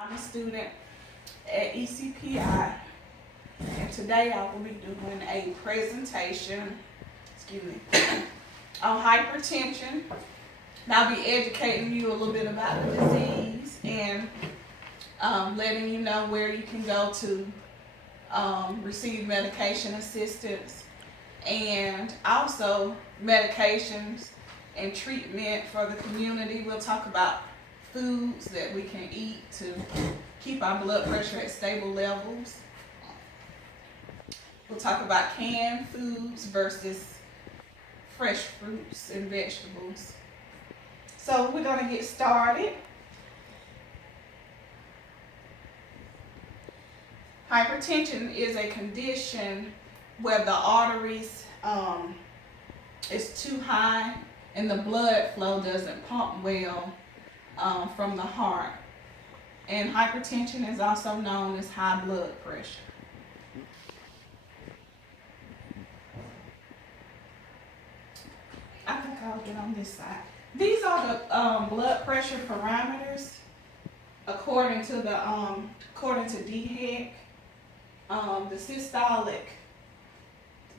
I'm a student at ECPI, and today I will be doing a presentation, on hypertension. And I'll be educating you a little bit about the disease and letting you know where you can go to receive medication assistance, and also medications and treatment for the community. We'll talk about foods that we can eat to keep our blood pressure at stable levels. We'll talk about canned foods versus fresh fruits and vegetables. So we're going to get started. Hypertension is a condition where the arteries is too high and the blood flow doesn't pump well from the heart. And hypertension is also known as high blood pressure. I think I'll get on this side. These are the blood pressure parameters according to DHEC. The systolic,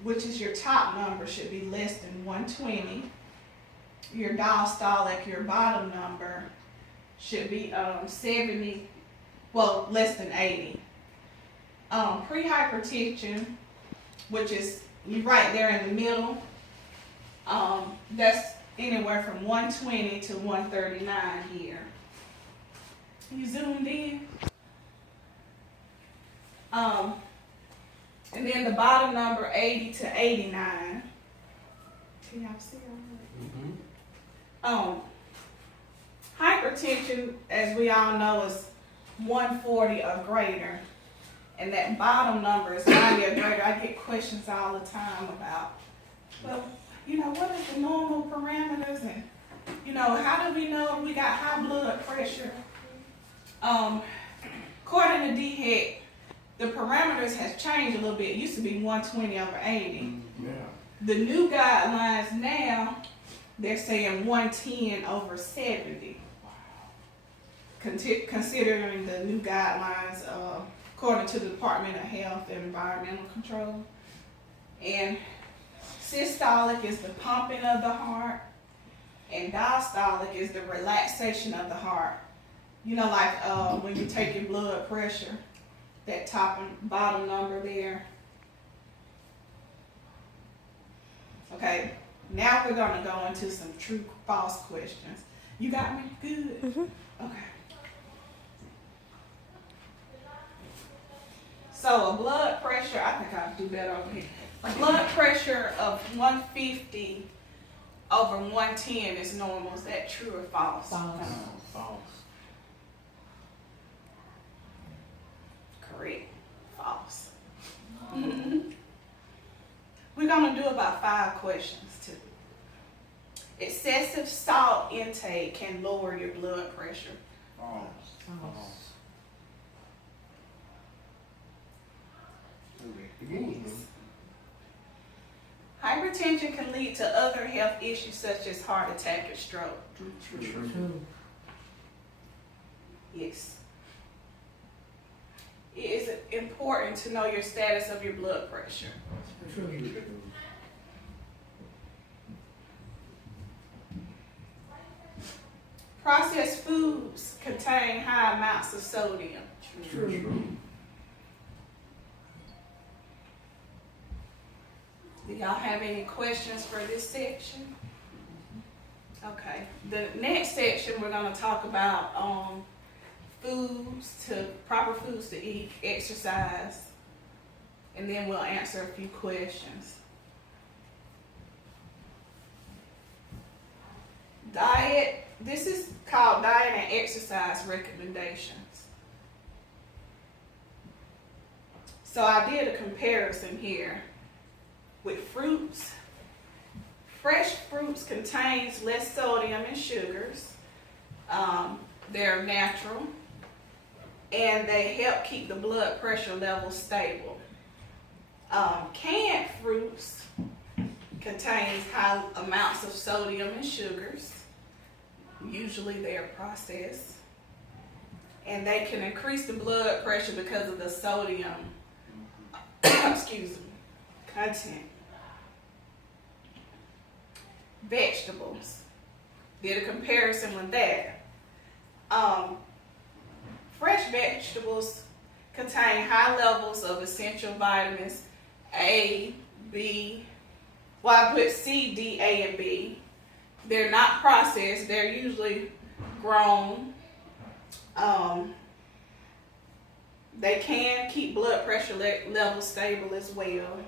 which is your top number, should be less than 120. Your diastolic, your bottom number, should be 70, well, less than 80. Pre-hypertension, which is right there in the middle, that's anywhere from 120 to 139 here. You zoomed in. And then the bottom number, 80 to 89. Can y'all see all that? Hypertension, as we all know, is 140 or greater. And that bottom number is 90 or greater. I get questions all the time about, well, what is the normal parameters? And, how do we know if we got high blood pressure? According to DHEC, the parameters has changed a little bit. It used to be 120 over 80. Yeah. The new guidelines now, they're saying 110 over 70. Wow. Considering the new guidelines, according to the Department of Health and Environmental Control. And systolic is the pumping of the heart, and diastolic is the relaxation of the heart. When you take your blood pressure, that top and bottom number there. Okay, now we're going to go into some true false questions. You got me? Good? Mm-hmm. Okay. So a blood pressure, I think I'll do better over here. A blood pressure of 150 over 110 is normal. Is that true or false? False. No. False. Correct. False. Mm-hmm. We're going to do about 5 questions too. Excessive salt intake can lower your blood pressure. False. False. Hypertension can lead to other health issues such as heart attack or stroke. True. Yes. It is important to know your status of your blood pressure. True. Processed foods contain high amounts of sodium. True. Do y'all have any questions for this section? Okay. The next section we're going to talk about proper foods to eat, exercise, and then we'll answer a few questions. Diet. This is called diet and exercise recommendations. So I did a comparison here with fruits. Fresh fruits contains less sodium and sugars. They're natural, and they help keep the blood pressure level stable. Canned fruits contains high amounts of sodium and sugars. Usually they are processed. and they can increase the blood pressure because of the sodium excuse me, content. Vegetables. Did a comparison with that. Fresh vegetables contain high levels of essential vitamins A, B, well, I put C, D, A, and B. They're not processed. They're usually grown. They can keep blood pressure levels stable as well.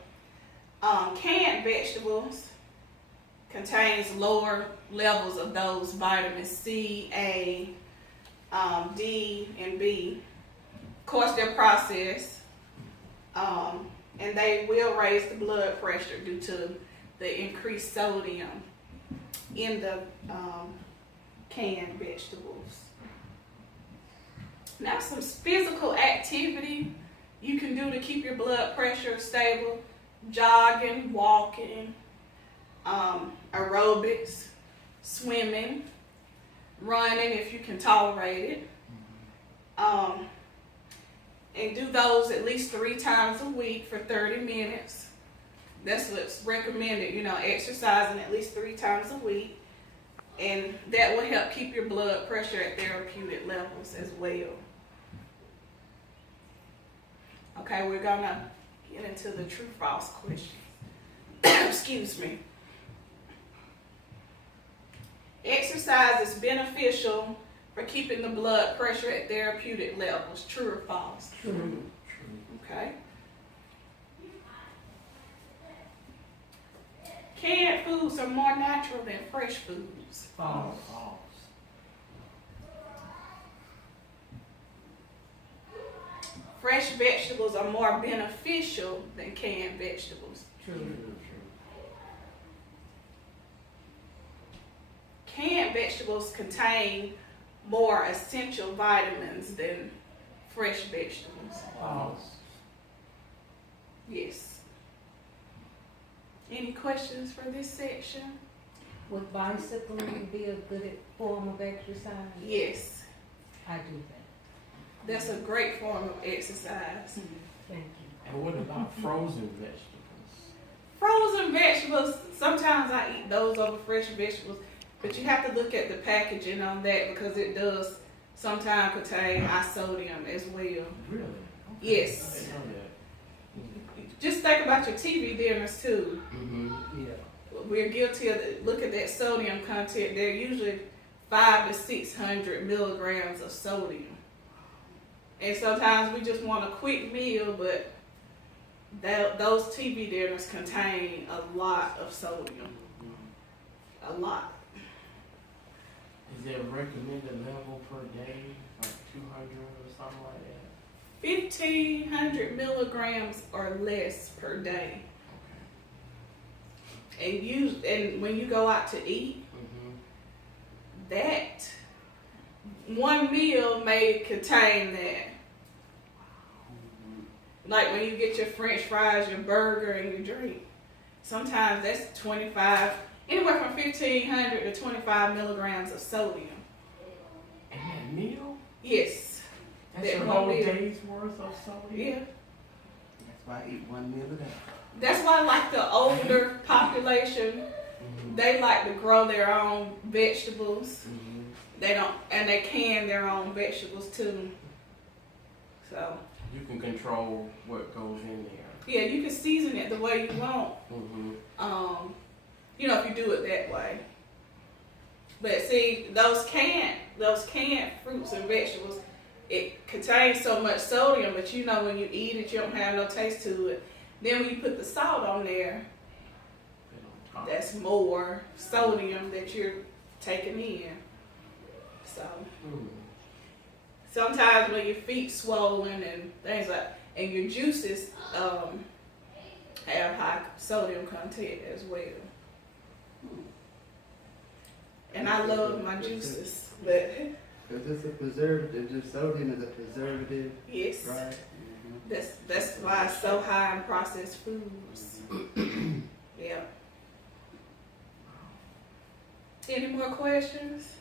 Canned vegetables contains lower levels of those vitamins C, A, D, and B. Of course, they're processed, and they will raise the blood pressure due to the increased sodium in the canned vegetables. Now, some physical activity you can do to keep your blood pressure stable: jogging, walking, aerobics, swimming, running if you can tolerate it. And do those at least 3 times a week for 30 minutes. That's what's recommended, exercising at least 3 times a week. And that will help keep your blood pressure at therapeutic levels as well. Okay, we're gonna get into the true-false question. Excuse me. Exercise is beneficial for keeping the blood pressure at therapeutic levels. True or false? True. Okay. Canned foods are more natural than fresh foods. False. Fresh vegetables are more beneficial than canned vegetables. True. Canned vegetables contain more essential vitamins than fresh vegetables. False. Yes. Any questions for this section? Would bicycling be a good form of exercise? Yes. I do that. That's a great form of exercise. Thank you. And what about frozen vegetables? Frozen vegetables, sometimes I eat those over fresh vegetables, but you have to look at the packaging on that because it does sometimes contain high sodium as well. Really? Yes. I didn't know that. Just think about your TV dinners too. Mm-hmm. Yeah. We're guilty of look at that sodium content. They're usually 500 to 600 milligrams of sodium. And sometimes we just want a quick meal, but those TV dinners contain a lot of sodium. A lot. Is there a recommended level per day, like 200 or something like that? 1,500 milligrams or less per day. And when you go out to eat, that one meal may contain that. Like when you get your French fries, your burger, and your drink. Sometimes that's anywhere from 1,500 to 25 milligrams of sodium. And that meal? Yes. That's That your one whole meal. day's worth of sodium? Yeah. That's why I eat one meal a day. That's why, like the older population, they like to grow their own vegetables. They can their own vegetables too. So You can control what goes in there. yeah, you can season it the way you want. If you do it that way. But see, those canned fruits and vegetables, it contains so much sodium, but when you eat it, you don't have no taste to it. Then when you put the salt on there, that's more sodium that you're taking in. So sometimes when your feet swollen and things and your juices have high sodium content as well. And I love my juices, but Because it's a preservative, just sodium is a preservative, yes, right? that's why it's so high in processed foods. Yeah. Any more questions?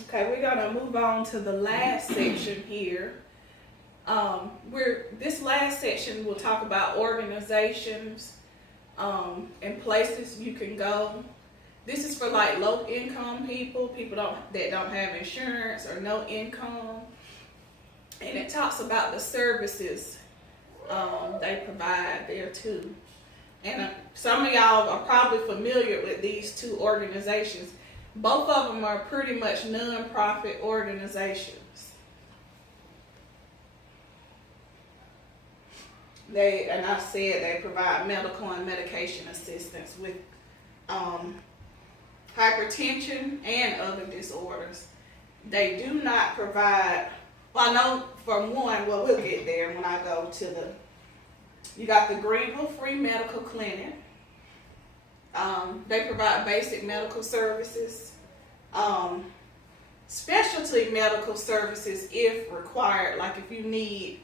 Okay, we're gonna move on to the last section here. This last section will talk about organizations and places you can go. This is for like low income people that don't have insurance or no income, and it talks about the services they provide there too. And some of y'all are probably familiar with these two organizations. Both of them are pretty much non-profit organizations. And I said they provide medical and medication assistance with hypertension and other disorders. They do not provide, well, I know from one, well, we'll get there when I go to you got the Greenville Free Medical Clinic. They provide basic medical services, specialty medical services if required, like if you need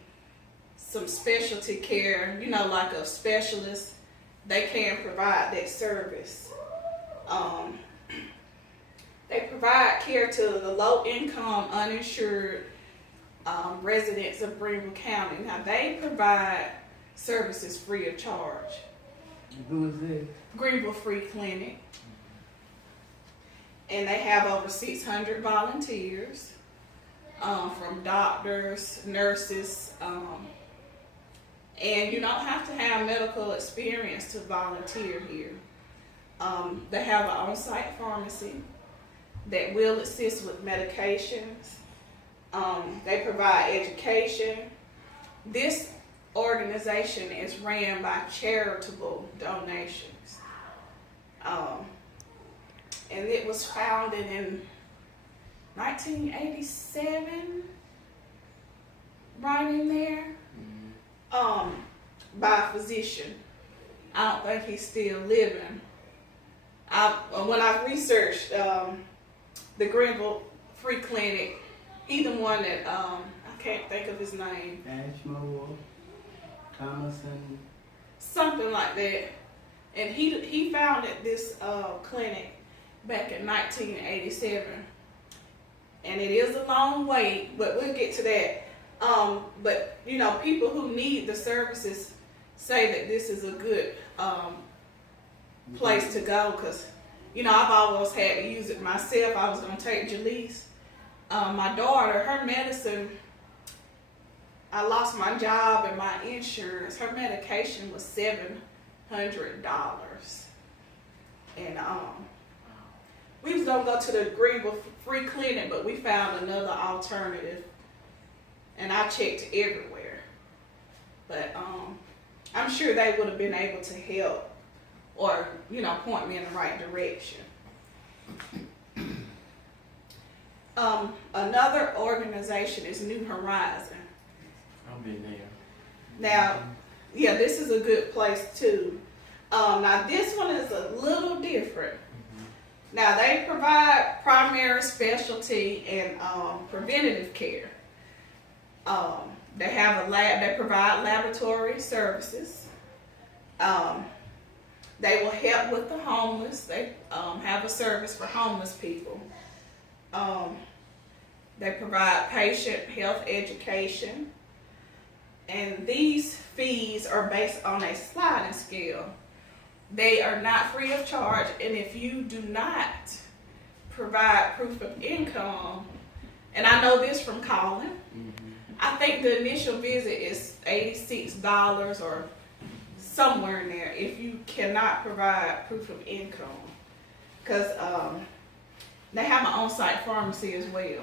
some specialty care, like a specialist, they can provide that service. They provide care to the low-income, uninsured residents of Greenville County. Now, they provide services free of charge. Who is this? Greenville Free Clinic. And they have over 600 volunteers, from doctors, nurses, and you don't have to have medical experience to volunteer here. They have an on-site pharmacy that will assist with medications. They provide education. This organization is ran by charitable donations. And it was founded in 1987, right in there, by a physician. I don't think he's still living. When I researched the Greenville Free Clinic, he the one that, I can't think of his name. Ashmore, Thomason. Something like that. And he founded this clinic back in 1987. And it is a long wait, but we'll get to that. But, people who need the services say that this is a good place to go because, I've always had to use it myself. I was going to take Jaleese. My daughter, her medicine, I lost my job and my insurance. Her medication was $700. And we was going to go to the Greenville Free Clinic, but we found another alternative. And I checked everywhere. But I'm sure they would have been able to help or, point me in the right direction. Another organization is New Horizon. I've been there. Now, yeah, this is a good place too. Now, this one is a little different. Now, they provide primary specialty and preventative care. They have a lab. They provide laboratory services. They will help with the homeless. They have a service for homeless people. They provide patient health education. And these fees are based on a sliding scale. They are not free of charge. And if you do not provide proof of income, and I know this from calling, I think the initial visit is $86 or somewhere in there if you cannot provide proof of income. Because they have an on-site pharmacy as well.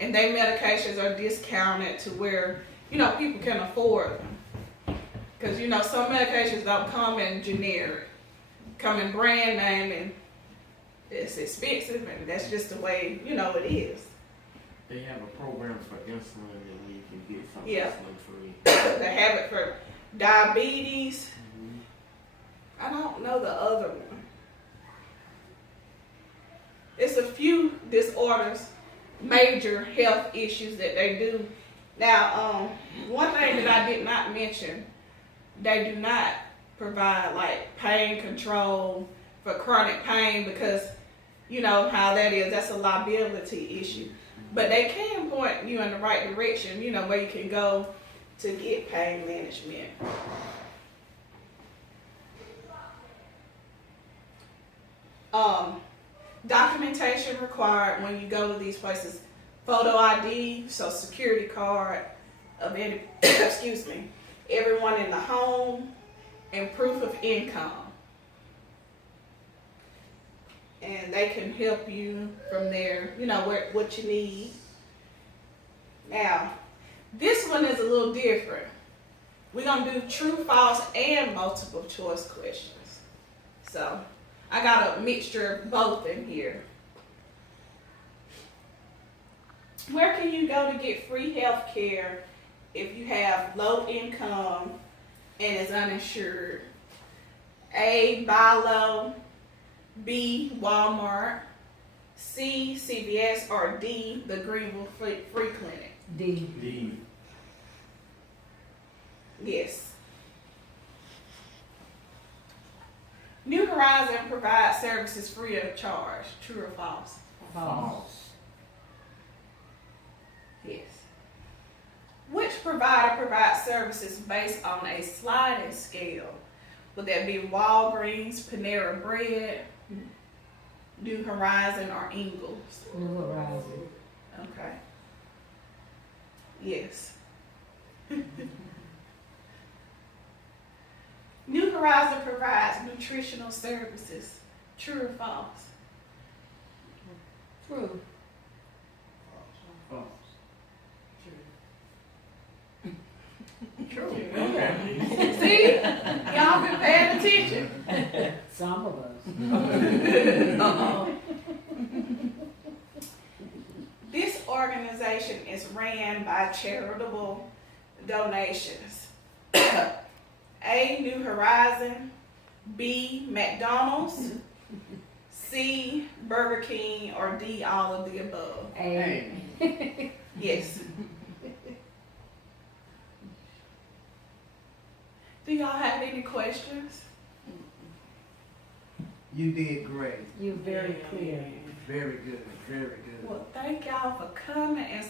And their medications are discounted to where, people can afford them. Because, some medications don't come in generic, come in brand name, and it's expensive, and that's just the way, it is. They have a program for insulin that you can get something Yeah. insulin free. They have it for diabetes. I don't know the other one. It's a few disorders, major health issues that they do. Now, one thing that I did not mention, they do not provide like pain control for chronic pain because You know how that is. That's a liability issue. But they can point you in the right direction, you know, where you can go to get pain management. Documentation required when you go to these places. Photo ID, so security card of any, excuse me, everyone in the home, and proof of income. And they can help you from there, you know, what you need. Now, this one is a little different. We're going to do true, false, and multiple choice questions. So, I got a mixture of both in here. Where can you go to get free health care if you have low income and is uninsured? A, Buy Low. B, Walmart. C, CVS. Or D, the Greenville Free Clinic. D. D. Yes. New Horizon provides services free of charge. True or false? False. Yes. Which provider provides services based on a sliding scale? Would that be Walgreens, Panera Bread, New Horizon, or Ingles? New Horizon. Okay. Yes. New Horizon provides nutritional services. True or false? True. False. True. Okay. See? Y'all been paying attention. Some of us. This organization is ran by charitable donations. A, New Horizon. B, McDonald's. C, Burger King. Or D, all of the above. A. Yes. Do y'all have any questions? You did great. You're very clear. Very good. Very good. Well, thank y'all for coming and